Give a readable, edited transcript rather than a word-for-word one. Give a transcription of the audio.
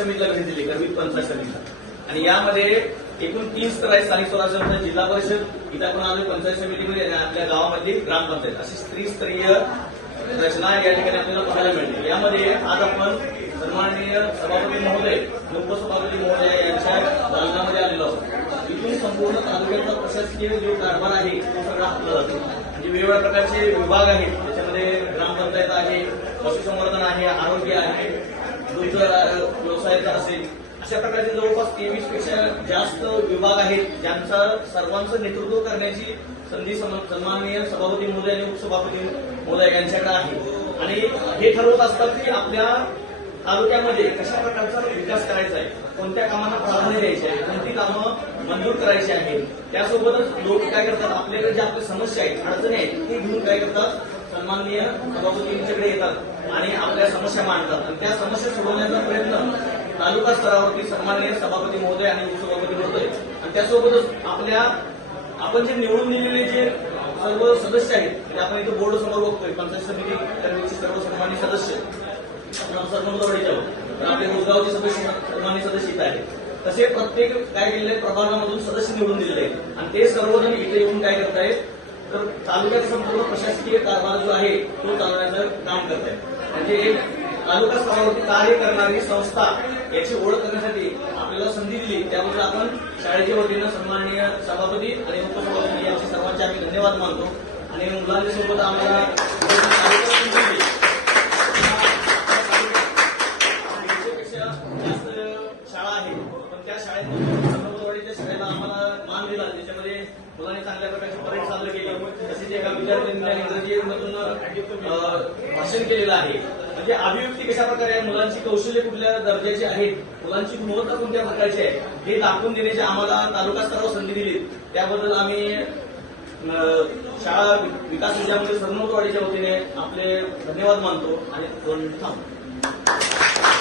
समितीला भेट दिली, करवीर पंचायत समितीला. आणि यामध्ये एकूण 3 स्तर आहेत. स्थानिक स्वराज्य संस्था, जिल्हा परिषद, इथं आपण आलोय पंचायत समितीमध्ये आणि आपल्या गावामधली ग्रामपंचायत, अशी त्रिस्तरीय रचना या ठिकाणी आपल्याला पाहायला मिळते. यामध्ये आज आपण सन्माननीय सभापती महोदय, उपसभापती महोदय यांच्या दालनामध्ये आलेलो आहोत. इथून संपूर्ण तालुक्याचा प्रशासकीय जो कारभार आहे तो सगळा हातला जातो. म्हणजे वेगवेगळ्या प्रकारचे विभाग आहेत, त्याच्यामध्ये ग्रामपंचायत आहे, पशुसंवर्धन आहे, आरोग्य आहे, दुग्ध व्यवसायाचा असेल, अशा प्रकारचे जवळपास 23 पेक्षा जास्त विभाग आहेत, ज्यांचा सर्वांचं नेतृत्व करण्याची संधी सन्माननीय सभापती महोदय आणि उपसभापती महोदय यांच्याकडे आहे. आणि हे ठरवत असतात की आपल्या तालुक्यामध्ये कशा प्रकारचा विकास करायचा आहे, कोणत्या कामांना प्राधान्य द्यायचे आहे, कोणती कामं मंजूर करायची आहेत. त्यासोबतच लोक काय करतात, आपल्याकडे ज्या आपल्या समस्या आहेत, अडचणी आहेत, ते घेऊन काय करतात, सन्माननीय सभापतींच्याकडे येतात आणि आपल्या समस्या मांडतात. आणि त्या समस्या सोडवण्याचा प्रयत्न तालुका स्तरावरती सन्माननीय सभापती महोदय आणि उपसभापती महोदय आणि त्यासोबतच आपण जे निवडून दिलेले जे सर्व सदस्य आहेत, म्हणजे आपण इथं बोर्ड समोर बघतोय, पंचायत समिती करण्याचे सर्व सन्मान्य सदस्य आपले गुजगावचे सदस्य सन्मान्य सदस्य इथं आहेत. तसे प्रत्येक काय केलेले प्रभागामधून सदस्य निवडून दिलेले आहेत आणि ते सर्वजण इथे येऊन काय करतायत, तर तालुक्यात संपूर्ण प्रशासकीय कारभार जो आहे तो चालवण्याचं काम करतायत. म्हणजे एक तालुका स्तरावरती कार्य करणारी संस्था याची ओळख करण्यासाठी आपल्याला संधी दिली, त्याबद्दल आपण शाळेच्या वतीनं सन्माननीय सभापती आणि उपसभापती यांचे सर्वांचे आम्ही धन्यवाद मानतो. आणि मुलांच्या सोबत आम्हाला शाळा आहे, पण त्या शाळेत शाळेला आम्हाला मान दिला, ज्याच्यामध्ये मुलांनी चांगल्या प्रकारची परेड साजरी केली. तसेच एका विद्यार्थ्यांनी इंग्रजीमधून भाषण केलेलं आहे. म्हणजे अभिव्यक्ती कशा प्रकारे आहे, मुलांची कौशल्य कुठल्या दर्जाची आहेत, मुलांची गुणवत्ता कोणत्या प्रकारची आहे, हे दाखवून देण्याची आम्हाला तालुका स्तरावर संधी दिली. त्याबद्दल आम्ही शाळा विकास विभागामध्ये सरनोतवाडीच्या वतीने आपले धन्यवाद मानतो आणि थांबतो.